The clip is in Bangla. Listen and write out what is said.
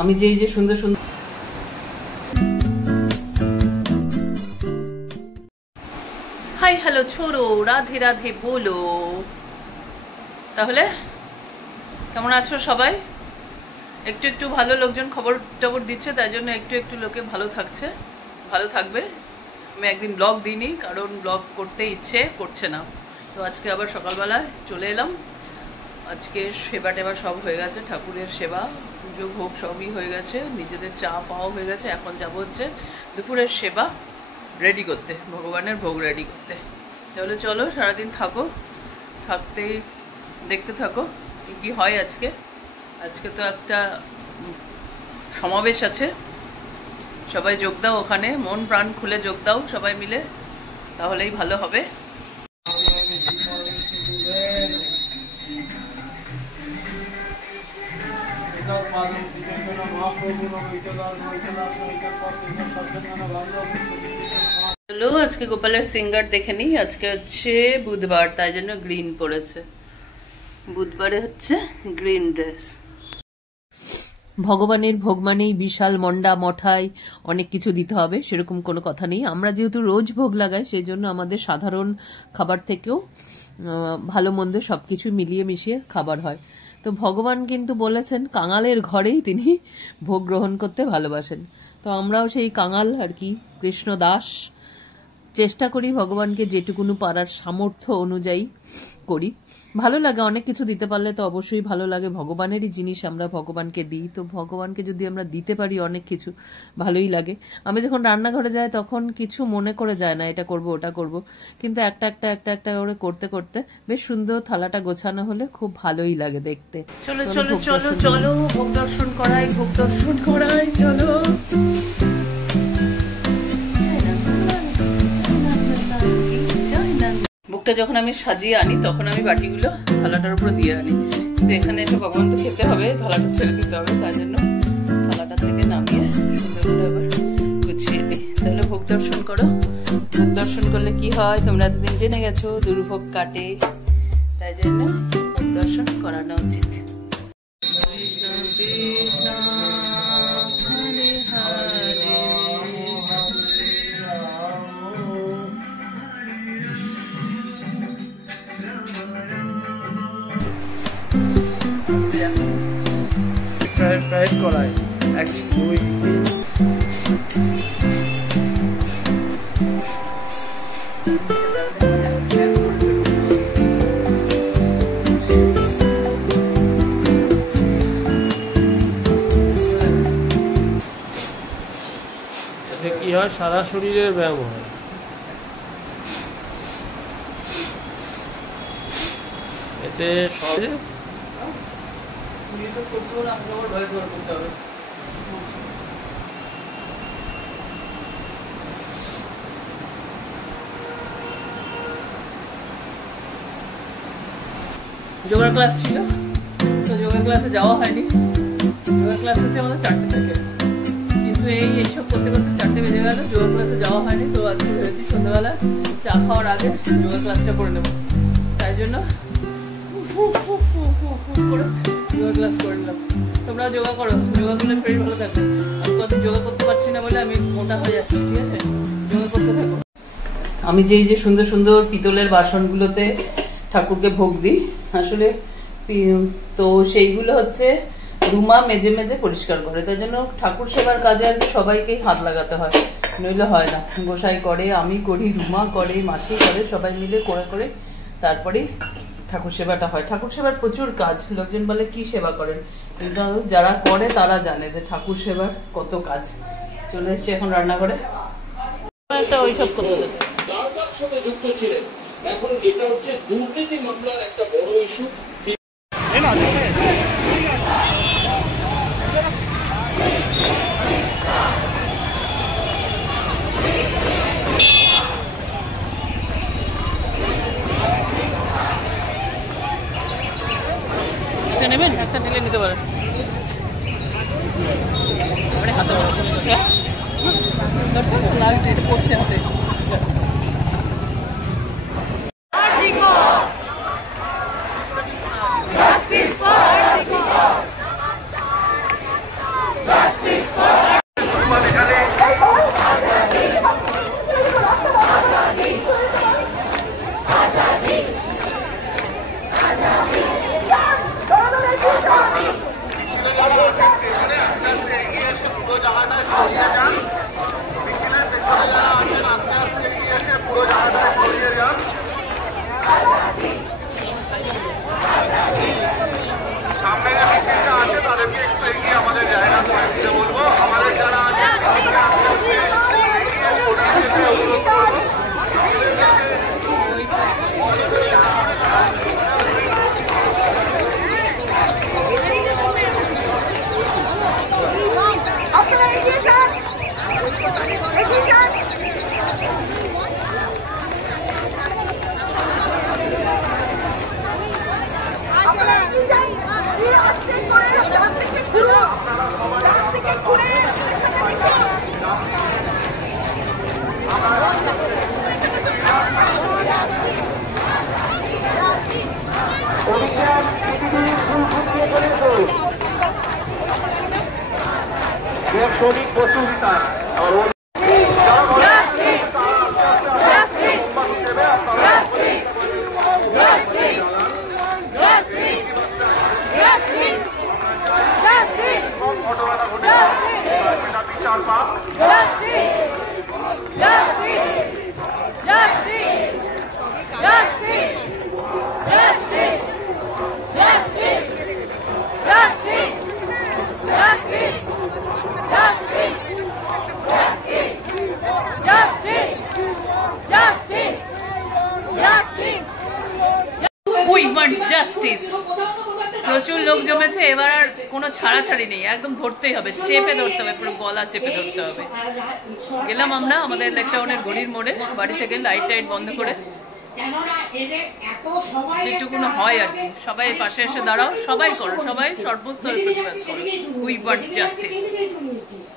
আমি যে এই যে সুন্দর সুন্দর হাই হ্যালো ছোড়ো রাধে রাধে বলো। তাহলে কেমন আছো সবাই? একটু একটু ভালো লোকজন খবর টবর দিচ্ছে, তাই জন্য একটু একটু লোকে ভালো থাকছে, ভালো থাকবে। আমি একদিন ব্লগ দিইনি কারণ ব্লগ করতে ইচ্ছে করছে না, তো আজকে আবার সকালবেলায় চলে এলাম। আজকে সেবা টেবা সব হয়ে গেছে, ঠাকুরের সেবা পুজো ভোগ সবই হয়ে গেছে, নিজেদের চা পাওয়া হয়ে গেছে। এখন যাব হচ্ছে দুপুরের সেবা রেডি করতে, ভগবানের ভোগ রেডি করতে। তাহলে চলো সারাদিন থাকো, থাকতেই দেখতে থাকো কী কী হয় আজকে। আজকে তো একটা সমাবেশ আছে, সবাই যোগ দাও ওখানে, মন প্রাণ খুলে যোগ দাও সবাই মিলে, তাহলেই ভালো হবে। চলো আজকে গোপালের সিঙ্গার দেখে নিই। আজকে হচ্ছে বুধবার, তাই জন্য গ্রিন পরেছে, বুধবারে হচ্ছে গ্রিন ড্রেস। ভগবানের ভোগ মানেই বিশাল মন্ডা মঠাই অনেক কিছু দিতে হবে সেরকম কোনো কথা নেই। আমরা যেহেতু রোজ ভোগ লাগাই সেই জন্য আমাদের সাধারণ খাবার থেকেও ভালো মন্দ সবকিছু মিলিয়ে মিশিয়ে খাবার হয়। তো ভগবান কিন্তু বলেছেন কাঙালের ঘরেই তিনি ভোগ গ্রহণ করতে ভালোবাসেন। তো আমরাও সেই কাঙাল আর কি, কৃষ্ণ দাস, চেষ্টা করি ভগবানকে যেটুকুনো পারার সামর্থ্য অনুযায়ী করি। ভালো লাগে অনেক কিছু দিতে পারলে, তো অবশ্যই ভালো লাগে। ভগবানেরই জিনিস আমরা ভগবানকে দিই, তো ভগবানকে যদি আমরা দিতে পারি অনেক কিছু ভালোই লাগে। আমি যখন রান্নাঘরে যাই তখন কিছু মনে করে যায় না এটা করব ওটা করব, কিন্তু একটা একটা একটা একটা করে করতে করতে বেশ সুন্দর থালাটা গোছানো হলে খুব ভালোই লাগে দেখতে। চলো চলো চলো চলো ভোগ দর্শন করাই, ভোগ দর্শন করাই, চলো। ভোগটা যখন আমি সাজিয়ে আনি তখন আমি বাটিগুলো থালাটার উপর দিয়ে আনি, কিন্তু এখানে এসে ভগবান তো খেতে হবে, থালাটা ছেড়ে দিতে হবে, তাই জন্য থালাটা থেকে নামিয়ে সুন্দর করে আবার গুছিয়ে দিই। তাহলে ভোগ দর্শন করো। ভোগ দর্শন করলে কি হয় তোমরা এতদিন জেনে গেছো, দুর্ভোগ কাটে, তাই জন্য ভোগ দর্শন করানো উচিত। ফ্রাইড করাই 1 2 3 এতে কি হয়, সারা শরীরের ব্যায়াম হয়। এতে সহজে যোগা ক্লাস ছিল, তো যোগা ক্লাসে যাওয়া হয়নি। যোগা ক্লাস হচ্ছে আমাদের 4টে থেকে, কিন্তু এইসব করতে করতে 4টে বেজে গেল, যোগা ক্লাসে যাওয়া হয়নি। তো আজকে ভেবেছি সন্ধ্যাবেলা চা খাওয়ার আগে যোগা ক্লাসটা করে নেবো, তাই জন্য করে যোগা ক্লাস করে নিলাম। তোমরা যোগা করো, যোগা করলে শরীর ভালো থাকবে। আমি কত যোগা করতে পারছি না বলে আমি মোটা হয়ে যাচ্ছি, ঠিক আছে? যোগা করতে থাকো। আমি যে এই যে সুন্দর সুন্দর পিতলের বাসনগুলোতে ঠাকুরকে ভোগ দিই, আসলে তো সেইগুলো হচ্ছে রুমা মেজে মেজে পরিষ্কার করে, তাই জন্য ঠাকুর সেবার কাজে আর কি সবাইকেই হাত লাগাতে হয়, নইলে হয় না। গোসাই করে, আমি করি, রুমা করে, মাসি করে, সবাই মিলে করে করে তারপরে ঠাকুর সেবাটা হয়। ঠাকুর সেবার প্রচুর কাজ, লোকজন বলে কি সেবা করেন, কিন্তু যারা করে তারা জানে যে ঠাকুর সেবার কত কাজ। চলে এসছি এখন রান্নাঘরে, একটা ওইসব করতে দেবে। সাথে যুক্ত ছিলেন, এখন এটা হচ্ছে দুর্নীতি মামলার একটা বড় ইস্যু। একটা নেবেন, একটা নিলে নিতে পারেন। হাতে লাগছে, পড়ছে হাতে। শ্রমিক প্রতিযোগিতা জাস্টিস। প্রচুর লোক জমেছে, এবার আর কোনো ছাড়াছাড়ি নেই, একদম ধরতেই হবে, চেপে ধরতে হবে, পুরো গলা চেপে ধরতে হবে। গেলাম আমরা আমাদের লেকটাউনের গড়ির মোড়ে, বাড়ি থেকে লাইট টাইট বন্ধ করে যেটুকুনো হয় আর কি। সবাই পাশে এসে দাঁড়াও, সবাই করো, সবাই সর্বস্তরে প্রতিবাদ করো। We want justice.